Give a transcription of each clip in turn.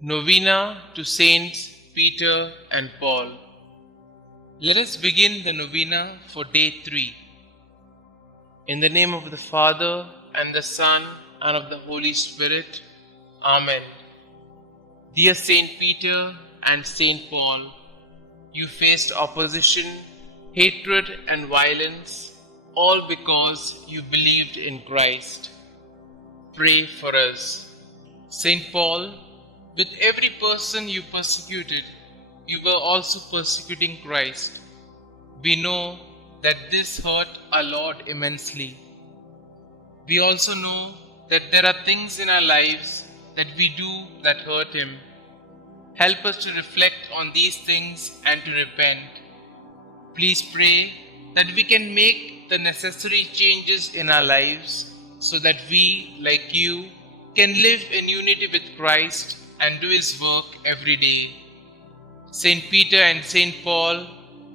Novena to Saints Peter and Paul. Let us begin the novena for day 3. In the name of the Father, and the Son, and of the Holy Spirit. Amen. Dear Saint Peter and Saint Paul, you faced opposition, hatred, and violence, all because you believed in Christ. Pray for us. Saint Paul, with every person you persecuted, you were also persecuting Christ. We know that this hurt our Lord immensely. We also know that there are things in our lives that we do that hurt Him. Help us to reflect on these things and to repent. Please pray that we can make the necessary changes in our lives so that we, like you, can live in unity with Christ and do His work every day. Saint Peter and Saint Paul,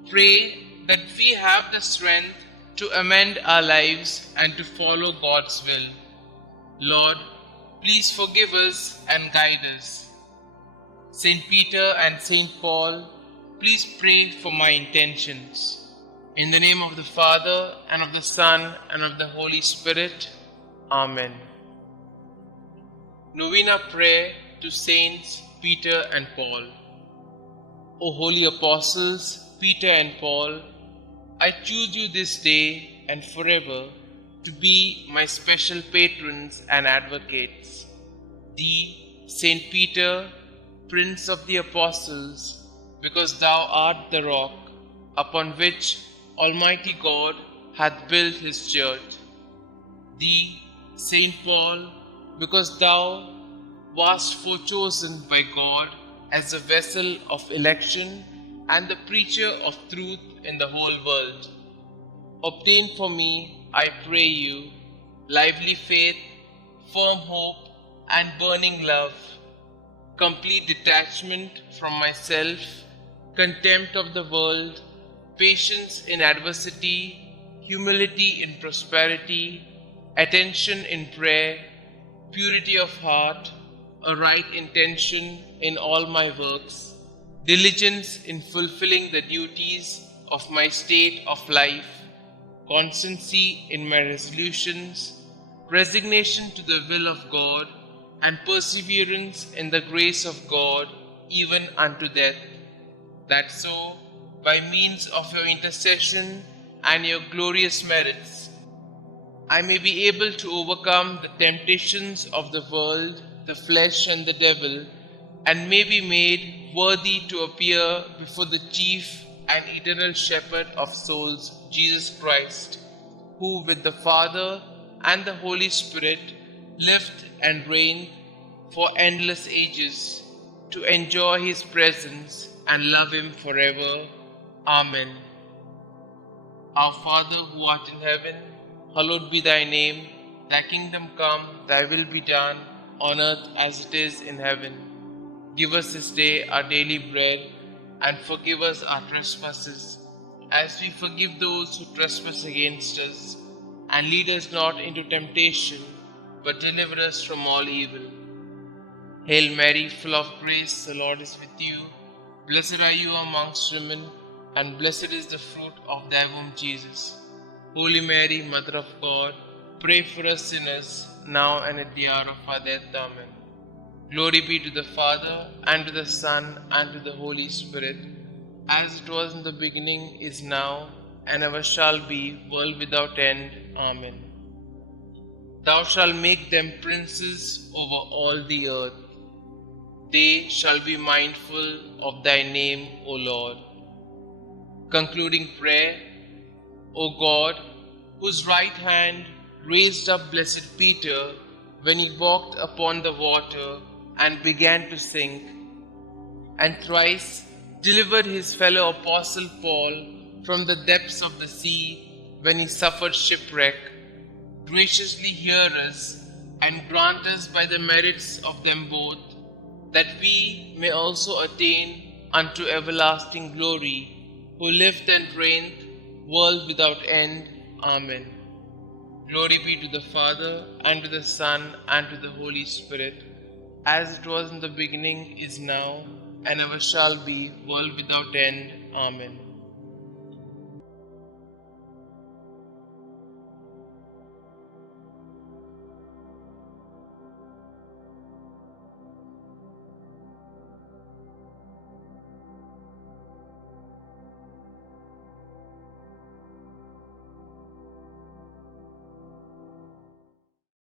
pray that we have the strength to amend our lives and to follow God's will. Lord, please forgive us and guide us. Saint Peter and Saint Paul, please pray for my intentions. In the name of the Father, and of the Son, and of the Holy Spirit. Amen. Novena Prayer to Saints Peter and Paul. O holy apostles, Peter and Paul, I choose you this day and forever to be my special patrons and advocates. Thee, Saint Peter, Prince of the Apostles, because thou art the rock upon which Almighty God hath built His church. Thee, Saint Paul, because thou wast forechosen by God as a vessel of election and the preacher of truth in the whole world. Obtain for me, I pray you, lively faith, firm hope, and burning love, complete detachment from myself, contempt of the world, patience in adversity, humility in prosperity, attention in prayer, purity of heart, a right intention in all my works, diligence in fulfilling the duties of my state of life, constancy in my resolutions, resignation to the will of God, and perseverance in the grace of God, even unto death, that so, by means of your intercession and your glorious merits, I may be able to overcome the temptations of the world, the flesh, and the devil, and may be made worthy to appear before the chief and eternal shepherd of souls, Jesus Christ, who with the Father and the Holy Spirit lived and reigned for endless ages, to enjoy His presence and love Him forever. Amen. Our Father who art in heaven, hallowed be thy name. Thy kingdom come, thy will be done, on earth as it is in heaven. Give us this day our daily bread, and forgive us our trespasses, as we forgive those who trespass against us. And lead us not into temptation, but deliver us from all evil. Hail Mary, full of grace, the Lord is with you. Blessed are you amongst women, and blessed is the fruit of thy womb, Jesus. Holy Mary, Mother of God, pray for us sinners, now and at the hour of our death. Amen. Glory be to the Father, and to the Son, and to the Holy Spirit, as it was in the beginning, is now, and ever shall be, world without end. Amen. Thou shalt make them princes over all the earth. They shall be mindful of thy name, O Lord. Concluding prayer. O God, whose right hand raised up blessed Peter when he walked upon the water and began to sink, and thrice delivered his fellow apostle Paul from the depths of the sea when he suffered shipwreck, graciously hear us and grant us by the merits of them both, that we may also attain unto everlasting glory, who lived and reigned, world without end. Amen. Glory be to the Father, and to the Son, and to the Holy Spirit, as it was in the beginning, is now, and ever shall be, world without end. Amen.